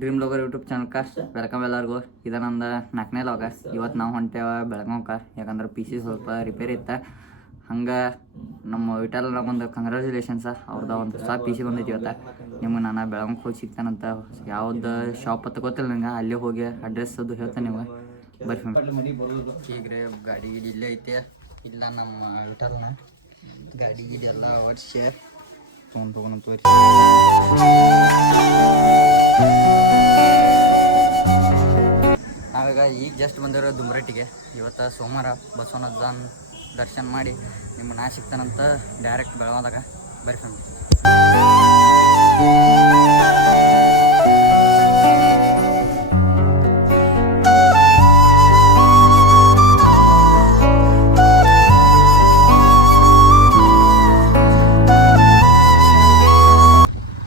Dream logger YouTube ಚಾನಲ್ಕ welcome ಎಲ್ಲರಿಗೂ. ಇದು ನಂದು 4ನೇ ಲಾಗ. ಇವತ್ತು ನಾವು ಹೊಂಟೇವ ಬೆಳಗಾವ್ಕ. ಯಾಕಂದ್ರೆ ಪಿ ಸಿ ಸ್ವಲ್ಪ ರಿಪೇರಿ ಇತ್ತು. ಹಂಗೆ ನಮ್ಮ ವಿಠಲ್ ನಮ್ಮೊಂದು ಕಂಗ್ರ್ಯಾಚುಲೇಷನ್ಸ. ಅವ್ರದ್ದು ಒಂದು ಹೊಸ ಪಿ ಸಿ ಬಂದೈತಿ ಇವತ್ತು. ನಿಮ್ಗೆ ನಾನು ಬೆಳಗಾವ್ಗೆ ಹೋಗಿ ಸಿಗ್ತಾನಂತ. ಯಾವ್ದು ಶಾಪ್ ಅಂತ ಗೊತ್ತಿಲ್ಲ ನಂಗೆ. ಅಲ್ಲೇ ಹೋಗಿ ಅಡ್ರೆಸ್ ಅದು ಹೇಳ್ತೇನೆ ನಿಮ್ಗೆ. ಈಗ ರೀ ಗಾಡಿ ಗಿಡಿ ಇಲ್ಲೇ ಐತೆ. ಇಲ್ಲ ನಮ್ಮ ವಿಠಲ್ನ ಗಾಡಿ ಗಿಡಿ ಎಲ್ಲ ವರ್ಷ ತೊಗೊಂಡು ತೋರಿಸಿ. ನಾವೀಗ ಈಗ ಜಸ್ಟ್ ಬಂದಿರೋ ದುಮ್ರಟ್ಟಿಗೆ. ಇವತ್ತು ಸೋಮವಾರ ಬಸವನಜ್ಜನ ದರ್ಶನ ಮಾಡಿ ನಿಮ್ಮನ್ನ ನಾ ಸಿಗ್ತಾನಂತ ಡೈರೆಕ್ಟ್ ಬೆಳಗಾವ್ದಾಗ. ಬರ್ರಿ ಫ್ರೆಂಡ್.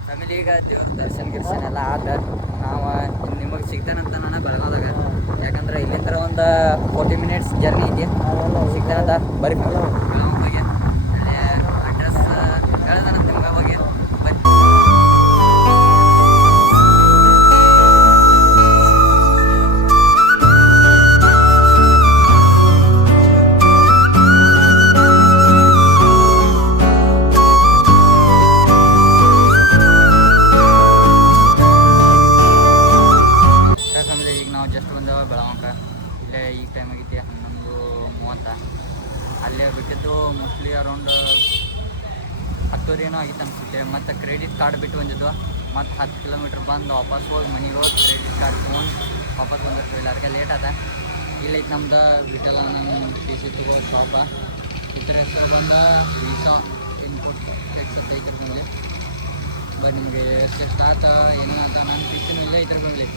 ಫ್ಯಾಮಿಲಿ ಈಗ ದೇವ್ರ ದರ್ಶನ ಎಲ್ಲ ಆದ. ನಾವು ನಿಮಗೆ ಸಿಗ್ತಾನಂತ ನಾನು ಬೆಳಗಾವ್ದಾಗ. ಯಾಕಂದ್ರೆ ಇಲ್ಲಿಂದ ಒಂದು 40 ಮಿನಿಟ್ಸ್ ಜರ್ನಿ ಐತಿ. ಸಿಗ್ತಾನಂತ ಬರ್ರಿ ಬೆಳಗಾವ್ ಬಗ್ಗೆ. ಅಲ್ಲಿ ಅಡ್ರೆಸ್ ಹೇಳ್ತಾನಂತ ನಿಮ್ಗೆ ಬಗ್ಗೆ. ಜಸ್ಟ್ ಬಂದೇವ ಬೆಳಗಾವ್ಕ. ಇಲ್ಲೇ ಈಗ ಟೈಮ್ ಆಗೈತಿ 11:30. ಅಲ್ಲೇ ಬಿಟ್ಟಿದ್ದು ಮೋಸ್ಟ್ಲಿ ಅರೌಂಡ್ 10 ಏನೋ ಆಗಿತ್ತು ಅನಿಸುತ್ತೆ. ಮತ್ತು ಕ್ರೆಡಿಟ್ ಕಾರ್ಡ್ ಬಿಟ್ಟು ಬಂದಿದ್ವು. ಮತ್ತು 10 ಕಿಲೋಮೀಟ್ರ್ ಬಂದು ವಾಪಸ್ ಹೋಗಿ ಮನೆಗೆ ಹೋಗಿ ಕ್ರೆಡಿಟ್ ಕಾರ್ಡ್ ತೊಗೊಂಡು ವಾಪಸ್ ಬಂದಿರ್ತೀವಿ. ಇಲ್ಲ ಅದಕ್ಕೆ ಲೇಟ್ ಆದ. ಇಲ್ಲೈತೆ ನಮ್ದು ವಿಠಲ್ ಪಿ ಸಿ ತಗೋ ಶಾಪ. ಇದ್ರ ಹೆಸರು ಬಂದು ವೀಸಾ ಇನ್ಪುಟ್ ಟೆಕ್ಸ್ ಅಂತ ಐತರ ಬಂದು. ಬಟ್ ನಿಮಗೆ ಎಷ್ಟು ಆತ ಏನು ಆತ ನನ್ನ ಪಿ ಸಿನೂ ಇಲ್ಲೇ ಐತರ ಬಂದ್ಲಿ.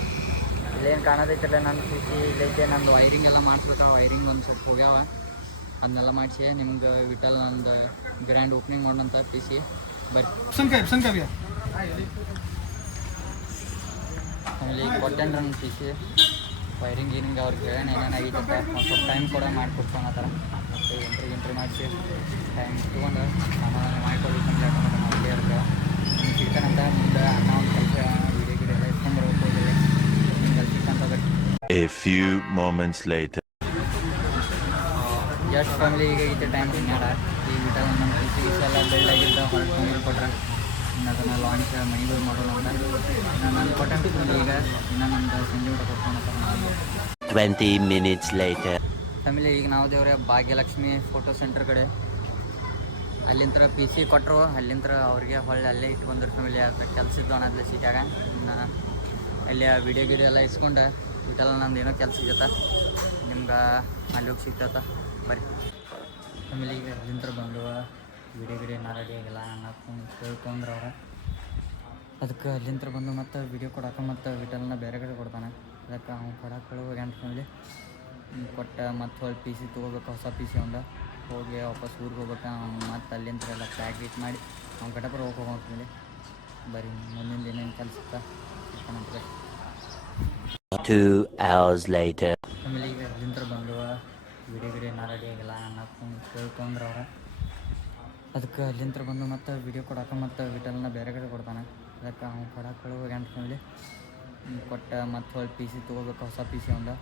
ಇಲ್ಲೇನು ಕಾಣೋದೈತಿಲ್ಲ ನನ್ನ ಪಿ ಸಿ ಇಲ್ಲೈತೆ. ನಂದು ವೈರಿಂಗ್ ಎಲ್ಲ ಮಾಡಿಸ್ಬೇಕು. ವೈರಿಂಗ್ ಒಂದು ಸ್ವಲ್ಪ ಹೋಗ್ಯಾವ. ಅದನ್ನೆಲ್ಲ ಮಾಡಿಸಿ ನಿಮ್ಗೆ ವಿಠಲ್ ನಂದು ಗ್ರ್ಯಾಂಡ್ ಓಪನಿಂಗ್ ಮಾಡೋಂಥ ಪಿ ಸಿ ಬರ್ರಿ. ಆಮೇಲೆ ಈಗ ಕೊಟ್ಟೇನ್ರಿ ನನ್ನ ಪಿ ಸಿ ವೈರಿಂಗ್ ಏನಿಂಗ್ ಅವ್ರಿಗೆ ಹೇಳೋಣ ಏನೇನಾಗೈತಂತ. ಒಂದು ಸ್ವಲ್ಪ ಟೈಮ್ ಕೂಡ ಮಾಡಿಕೊಡ್ಸೋಣ ಆ ಥರ. ಮತ್ತು ಎಂಟ್ರಿ ಮಾಡಿಸಿ ಟೈಮ್ ತೊಗೊಂಡು ಸಾಮಾನು ಮಾಡಿಕೊಡ್ಬೇಕಂದ್ರೆ ಅಲ್ಲೇ ಇರ್ತೇವೆ. ನಿಮ್ಗೆ ಸಿಗ್ತಾನಂತ. ಮುಂದೆ ಅನ್ನ ಒಂದು ಕೆಲಸ ವಿಡಿಯೋ ಗಿಡ ಎಲ್ಲ ಇಟ್ಕೊಂಡು ಹೋಗ್ಬೋದು. A few moments later. Just family ಈಗ ಐತೆ ಟೈಮ್ 12. ಈ ವಿಠಲ್ ನಮ್ಮ ಪಿ ಸಿ ಎಲ್ಲ ಬಿಲ್ಡ್ ಆಗಿದ್ದ ಹೊರಗೆ ಕೊಟ್ರೆ ಇನ್ನು ಅದನ್ನು ಲಾಂಚ್ ಮನೆಗಳು ಮಾಡೋಣ ಅಂತ ನಾನು ಕೊಟ್ಟೆ. ಈಗ ಇನ್ನು ನಮ್ದು ಸಂಜೆ ಊಟ ಕೊಡ್ಕೊಂಡು 20 minutes later. ಫ್ಯಾಮಿಲಿ ಈಗ ನಾವು ದೇವ್ರೆ ಭಾಗ್ಯಲಕ್ಷ್ಮಿ ಫೋಟೋ ಸೆಂಟರ್ ಕಡೆ. ಅಲ್ಲಿಂದ ಪಿ ಸಿ ಕೊಟ್ಟರು. ಅಲ್ಲಿಂದ ಅವ್ರಿಗೆ ಹೊಳ್ಳಿ ಅಲ್ಲೇ ಇಟ್ಟು ಬಂದರು ಫ್ಯಾಮಿಲಿ. ಅದು ಕೆಲಸ ಇದ್ದು ಅನ್ನೋದ್ಲೆ ಸೀಟ್ಯಾಗ. ಇನ್ನು ಅಲ್ಲಿ ಆ ವಿಡಿಯೋ ಗಿಡಿಯೋ ಎಲ್ಲ ಇಸ್ಕೊಂಡು ವಿಠಲ್ ನಂದು ಏನೋ ಕೆಲಸ ಇದ್ದತ್ತ. ನಿಮ್ಗೆ ಅಲ್ಲಿ ಹೋಗಿ ಸಿಗ್ತತ್ತ ಬರ್ರಿ. ಆಮೇಲೆ ಈಗ ಅಲ್ಲಿಂದ ಬಂದು ವಿಡಿಯೋ ಗಿಡಿಯೋ ರೆಡಿ ಆಗಿಲ್ಲ ನಾನು ಕೇಳ್ಕೊಂಡ್ರೆ ಅವ್ರು. ಅದಕ್ಕೆ ಅಲ್ಲಿಂದ ಬಂದು ಮತ್ತು ವಿಡಿಯೋ ಕೊಡೋಕೆ ಮತ್ತು ವಿಠಲ್ನ ಬೇರೆ ಕಡೆ ಕೊಡ್ತಾನೆ. ಅದಕ್ಕೆ ಅವ್ನು ಕೊಡೋಕೆ ಹೋಗ್ಯಾನ ಫ್ಯಾಮಿಲಿ. ಕೊಟ್ಟು ಮತ್ತು ಹೊಳ್ಳಿ ಪಿ ಸಿ ತೊಗೋಬೇಕು. ಹೊಸ ಪಿ ಸಿ ಒಂದು ಹೋಗಿ ವಾಪಸ್ ಊರಿಗೆ ಹೋಗ್ಬೇಕು. ಅವ್ನು ಮತ್ತು ಅಲ್ಲಿಂದ ಎಲ್ಲ ಪ್ಯಾಕ್ ಗೀಟ್ ಮಾಡಿ ಅವ್ನ ಕಟಪುರ ಹೋಗೋಣ ಫ್ಯಾಮಿಲಿ. ಬರೀ ಮುಂದಿನ ಏನೇನು ಕೆಲಸ ಸಿಗ್ತಾನಂತ. 2 hours later. ಆಮೇಲೆ ಈಗ ಅಲ್ಲಿಂದ ಬಂದು ವಿಡಿಯೋ ಗಿಡಿಯೋ ರೆಡಿ ಆಗಿಲ್ಲ ನಾನು ಕೇಳ್ಕೊಂಡ್ರೆ ಅವ್ರು. ಅದಕ್ಕೆ ಅಲ್ಲಿಂದ ಬಂದು ಮತ್ತು ವಿಡಿಯೋ ಕೊಡೋಕೆ ಮತ್ತು ವಿಠಲ್ನ ಬೇರೆ ಕಡೆ ಕೊಡ್ತಾನೆ. ಅದಕ್ಕೆ ಅವ್ನು ಕೊಡೋಕೆ ಹೋಗ್ಯಾನ ಫ್ಯಾಮಿಲಿ. ಕೊಟ್ಟು ಮತ್ತು ಹೊಳ್ಳಿ ಪಿ ಸಿ ತೊಗೋಬೇಕು. ಹೊಸ ಪಿ ಸಿ ಒಂದು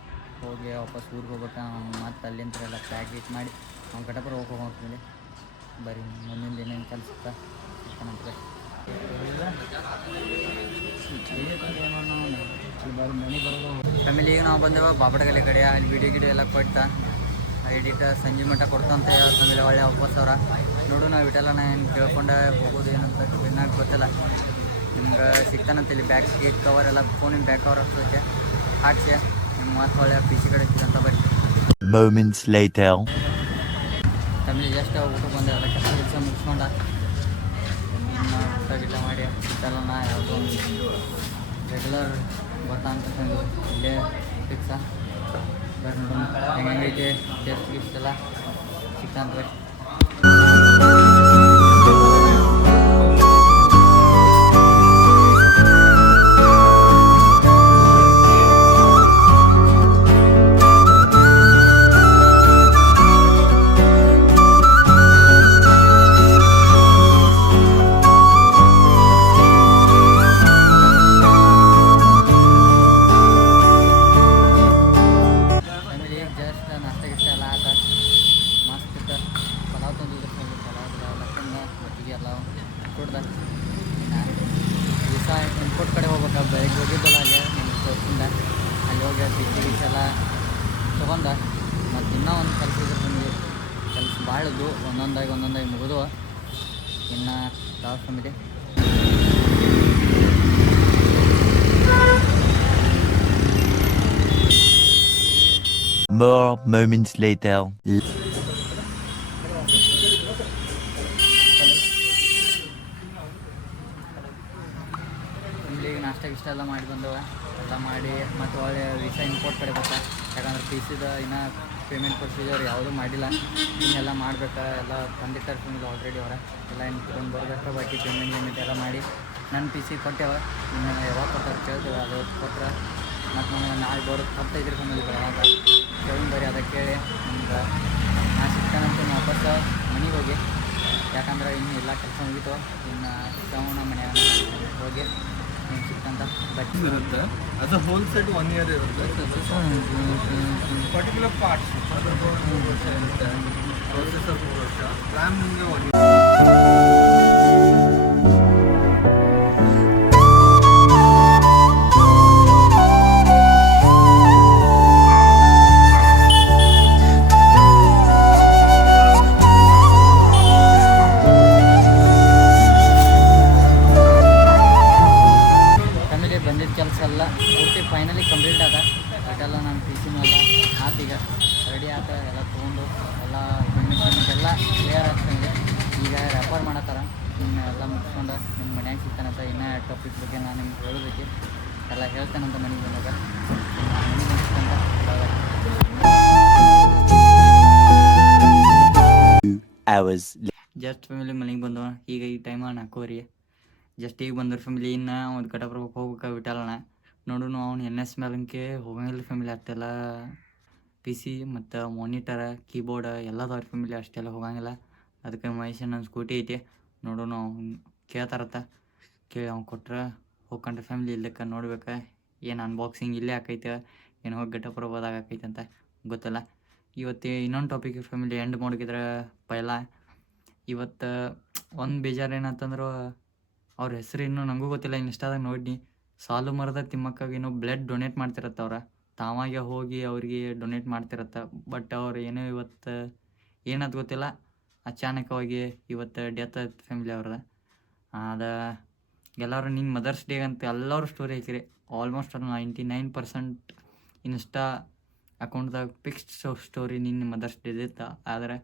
ಹೋಗಿ ವಾಪಸ್ ಊರಿಗೆ ಹೋಗ್ಬೇಕು. ಅವ್ನು ಮತ್ತು ಅಲ್ಲಿಂದ ಎಲ್ಲ ಪ್ಯಾಕ್ ಗೀಟ್ ಮಾಡಿ ಅವ್ನ ಕಟಪುರ ಹೋಗೋಣ ಫ್ಯಾಮಿಲಿ. ಬರೀ ಮುಂದಿನ ಏನೇನು ಕೆಲಸ ಸಿಗ್ತಾನಂತ. ಫ್ಯಾಮಿಲಿ ಈಗ ನಾವು ಬಂದೇವ ಬಾಬಡಗಲೆ ಕಡೆ. ಅಲ್ಲಿ ವಿಡಿಯೋ ಗಿಡಿಯೋ ಎಲ್ಲ ಕೊಡ್ತಾ ಎಡಿಟ್ ಸಂಜೆ ಮಟ್ಟ ಕೊಡ್ತಾ ಅಂತ ಹೇಳಿ ಫ್ಯಾಮಿಲಿ ಒಳ್ಳೆ ವಾಪಸ್ ಅವ್ರ. ನೋಡು ನಾವು ವಿಠಲನ ಏನು ಕೇಳ್ಕೊಂಡು ಹೋಗೋದು ಏನಂತ ಏನಾಗಿ ಗೊತ್ತಿಲ್ಲ. ನಿಮ್ಗೆ ಸಿಗ್ತಾನಂತ. ಇಲ್ಲಿ ಬ್ಯಾಕ್ ಸೀಟ್ ಕವರ್ ಎಲ್ಲ ಫೋನಿನ ಬ್ಯಾಕ್ ಕವರ್ ಹಾಕ್ಸೋಕೆ ಹಾಕ್ಸಿ ನಿಮ್ಮ ಮತ್ತು ಒಳ್ಳೆ ಪಿ ಸಿ ಕಡೆ ಅಂತ ಬರ್ರಿ. Moments later. ಫ್ಯಾಮಿಲಿ ಜಸ್ಟ್ ಊಟ ಬಂದೇವಲ್ಲ ಕೆಲಸ ಮುಗಿಸ್ಕೊಂಡ ಊಟ ಗಿಟ ಮಾಡಿ ವಿಠಲನ ಯಾವುದೋ ಒಂದು ರೆಗ್ಯುಲರ್ ಗೊತ್ತಾ ಅಂತ ಇಲ್ಲೇ ಫಿಕ್ಸ. ಬರ್ರಿ ನೋಡೋಣ ಹೆಂಗೈತೆ ಟೇಸ್ಟ್ ಗಿಸ್ಟ್ ಎಲ್ಲ ಸಿಗ್ತಾನೆ ಬರ್ರಿ. ಬೆಳಗ್ಗೆ ಹೋಗಿದ್ದಲ್ಲ ಅಲ್ಲಿ ನಿಮ್ಮ ತೋರ್ಸಿಂದ ಅಲ್ಲಿ ಹೋಗಿ ಗಿಫ್ಟ್ ಎಲ್ಲ ತೊಗೊಂಡ ಮತ್ತು ಇನ್ನೂ ಒಂದು ಕೆಲಸ ಇದ್ರೆ ಫ್ಯಾಮಿಲಿ ಕೆಲಸ ಭಾಳ ಇದ್ದು ಒಂದೊಂದಾಗಿ ಮುಗಿದು ಇನ್ನು ಯಾವ ಫ್ಯಾಮಿಲಿ More moments later. ಈಗ ನಾಷ್ಟ ಗಿಷ್ಟ ಎಲ್ಲ ಮಾಡಿ ಬಂದವ ಎಲ್ಲ ಮಾಡಿ ಮತ್ತು ಒಳ್ಳೆ ವೀಸಾ ಇಂಪೋರ್ಟ್ ಕಡೆ ಬರ್ತಾ ಯಾಕಂದ್ರೆ PCದ ಇನ್ನೂ ಪೇಮೆಂಟ್ ಪ್ರೊಸೀಜರ್ ಯಾವುದೂ ಮಾಡಿಲ್ಲ ಇನ್ನೆಲ್ಲ ಮಾಡ್ಬೇಕು ಎಲ್ಲ ತಂದಿಟ್ಟಾರೆ ಫ್ಯಾಮಿಲಿ ಆಲ್ರೆಡಿ ಅವರ ಎಲ್ಲ ಇನ್ನು ತೊಗೊಂಡು ಬರ್ಬೇಕು ಬಾಕಿ ಪೇಮೆಂಟ್ ಎಲ್ಲ ಮಾಡಿ ನನ್ನ PC ಕೊಟ್ಟೆವ ಇನ್ನು ಯಾವಾಗ ಕೊಟ್ಟಾರೆ ಕೇಳ್ತೇವೆ ಅದು ಕೊಟ್ಟರೆ ಮತ್ತು ನನಗೆ ನಾಳೆ ಬರೋದು ತಪ್ಪೈತ್ರಿ ಫ್ಯಾಮಿಲಿ ಯಾವಾಗ ಕೇಳಿ ಬರೀ ಅದಕ್ಕೆ ಕೇಳಿ ನಿಮ್ಗೆ ನಾ ಸಿಗ್ತಾನಂತ ವಾಪಸ್ ಮನೆಗೆ ಹೋಗಿ ಯಾಕಂದ್ರೆ ಇನ್ನೂ ಎಲ್ಲ ಕೆಲಸ ಮುಗಿತು ಇನ್ನು ಶ್ರವಣ ಮನೆಯಾಗ ಹೋಗಿ ಏನು ಸಿಕ್ತಂತ ಬಟ್ ಇರುತ್ತೆ ಅದು ಹೋಲ್ ಸೆಟ್ 1 ಇಯರ್ ಇರುತ್ತೆ ಪರ್ಟಿಕ್ಯುಲರ್ ಪಾರ್ಟ್ಸ್ ಮದರ್ಬೋರ್ಡ್ 3 ವರ್ಷ ಇರುತ್ತೆ ಪ್ರೊಸೆಸರ್ 3 ವರ್ಷ ರ್ಯಾಮ್ ನಿಮಗೆ 1 ಕೆಲಸ ಎಲ್ಲ ಪೂರ್ತಿ ಫೈನಲಿ ಕಂಪ್ಲೀಟ್ ಆದ ಅದೆಲ್ಲ ನನ್ನ PC ಎಲ್ಲ ಆತೀಗ ರೆಡಿ ಆತ ಎಲ್ಲ ತೊಗೊಂಡು ಎಲ್ಲ ಪೇಮೆಂಟ್ ಎಲ್ಲ ಕ್ಲಿಯರ್ ಆಗ್ತಂಗೆ ಈಗ ರೆಫರ್ ಮಾಡತ್ತಾರ ಇನ್ನು ಎಲ್ಲ ಮುಗಿಸ್ಕೊಂಡು ನಿಮ್ಮ ಮನ್ಯಾಗ ಸಿಗ್ತಾನಂತ ಇನ್ನೂ ಟಾಪಿಕ್ ಬಗ್ಗೆ ನಾನು ನಿಮ್ಗೆ ಹೇಳೋದಕ್ಕೆ ಎಲ್ಲ ಹೇಳ್ತೇನಂತ ಮನೆಗೆ ಬಂದಾಗ ಮನೆಗೆ ಮುಗಿಸ್ಕೊಂಡ Hours. ಜಸ್ಟ್ ಫ್ಯಾಮಿಲಿ ಮನೆಗೆ ಬಂದವ ಈಗ ಈ ಟೈಮ 4:00 ಜಸ್ಟ್ ಈಗ ಬಂದ್ರೆ ಫ್ಯಾಮಿಲಿ ಇನ್ನು ಒಂದು ಕಟಪ್ರಭಕ್ಕೆ ಹೋಗ್ಬೇಕು ಬಿಟ್ಟಲ್ಲಣ್ಣ ನೋಡು ಅವ್ನು NS ಮೇಲಂಕೆ ಹೋಗಂಗಿಲ್ಲ ಫ್ಯಾಮಿಲಿ ಅಷ್ಟೆಲ್ಲ PC ಮತ್ತು ಮಾನಿಟರ ಕೀಬೋರ್ಡ್ ಎಲ್ಲದವ್ರ ಫ್ಯಾಮಿಲಿ ಅಷ್ಟೆಲ್ಲ ಹೋಗಂಗಿಲ್ಲ ಅದಕ್ಕೆ ಮಹೇಶ್ ನನ್ನ ಸ್ಕೂಟಿ ಐತಿ ನೋಡು ಅವ್ನು ಕೇಳ್ತಾರತ್ತ ಕೇಳಿ ಅವ್ನು ಕೊಟ್ರೆ ಹೋಗ್ಕೊಂಡ್ರೆ ಫ್ಯಾಮಿಲಿ ಇಲ್ಲಕ್ಕೆ ನೋಡ್ಬೇಕು ಏನು ಅನ್ಬಾಕ್ಸಿಂಗ್ ಇಲ್ಲೇ ಆಕೈತೆ ಏನು ಹೋಗಿ ಘಟಪ್ರಭದಾಗ ಆಕೈತೆ ಅಂತ ಗೊತ್ತಲ್ಲ ಇವತ್ತು ಇನ್ನೊಂದು ಟಾಪಿಕ್ ಫ್ಯಾಮಿಲಿ ಎಂಡ್ ಮಾಡೋಕಿದ್ರೆ ಪೈಲ ಇವತ್ತು ಒಂದು ಬೇಜಾರು ಏನಂತಂದ್ರೆ ಅವ್ರ ಹೆಸರು ಇನ್ನೂ ನನಗೂ ಗೊತ್ತಿಲ್ಲ ಇನ್ಸ್ಟಾದಾಗ ನೋಡಿ ಸಾಲು ಮರದ ತಿಮ್ಮಕ್ಕಾಗಿ ಏನೋ ಬ್ಲಡ್ ಡೊನೇಟ್ ಮಾಡ್ತಿರತ್ತ ಅವ್ರ ತಾವಾಗೆ ಹೋಗಿ ಅವ್ರಿಗೆ ಡೊನೇಟ್ ಮಾಡ್ತಿರತ್ತ ಬಟ್ ಅವ್ರು ಏನೋ ಇವತ್ತು ಏನದು ಗೊತ್ತಿಲ್ಲ ಅಚಾನಕವಾಗಿ ಇವತ್ತು ಡೆತ್ ಆಯ್ತು ಫ್ಯಾಮಿಲಿ ಅವ್ರದ ಅದು ಎಲ್ಲರೂ ನಿನ್ನ ಮದರ್ಸ್ ಡೇ ಅಂತ ಎಲ್ಲರೂ ಸ್ಟೋರಿ ಹಾಕಿರಿ ಆಲ್ಮೋಸ್ಟ್ 99% ಇನ್ಸ್ಟಾ ಅಕೌಂಟ್ದಾಗ ಫಿಕ್ಸ್ಡ್ ಸ್ಟೋರಿ ನಿನ್ನ ಮದರ್ಸ್ ಡೇ ಇತ್ತು ಆದರೆ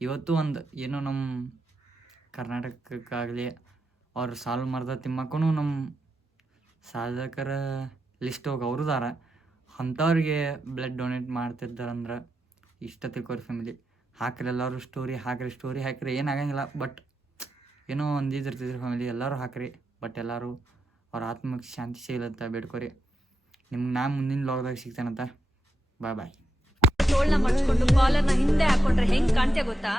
ಇವತ್ತು ಒಂದು ಏನೋ ನಮ್ಮ ಕರ್ನಾಟಕಕ್ಕಾಗಲಿ ಅವ್ರು ಸಾಲು ಮರದ ತಿಮ್ಮಕ್ಕೂ ನಮ್ಮ ಸಾಧಕರ ಲಿಸ್ಟ್ ಹೋಗಿ ಅವ್ರದಾರ ಅಂಥವ್ರಿಗೆ ಬ್ಲಡ್ ಡೊನೇಟ್ ಮಾಡ್ತಿದ್ದಾರಂದ್ರೆ ಇಷ್ಟ ತಿಳ್ಕೊರಿ ಫ್ಯಾಮಿಲಿ ಹಾಕ್ರಿ ಎಲ್ಲರೂ ಸ್ಟೋರಿ ಹಾಕ್ರಿ ಏನಾಗಂಗಿಲ್ಲ ಬಟ್ ಏನೋ ಒಂದು ಇದಿರ್ತಿದ್ರಿ ಫ್ಯಾಮಿಲಿ ಎಲ್ಲರೂ ಹಾಕ್ರಿ ಬಟ್ ಎಲ್ಲರೂ ಅವ್ರ ಆತ್ಮಕ್ಕೆ ಶಾಂತಿ ಸಿಗಲಂತ ಬೇಡ್ಕೊರಿ ನಿಮ್ಗೆ ನಾ ಮುಂದಿನ ಲಾಗ್ದಾಗ ಸಿಗ್ತಾನಂತ ಬಾಯ್ ತೋಳ್ನ ಮಡ್ಚ್ಕೊಂಡು ಕಾಲರ್ನ ಹಿಂದೆ ಹಾಕೊಂಡ್ರೆ ಹೆಂಗ್ ಕಾಣ್ತೀಯ ಗೊತ್ತಾ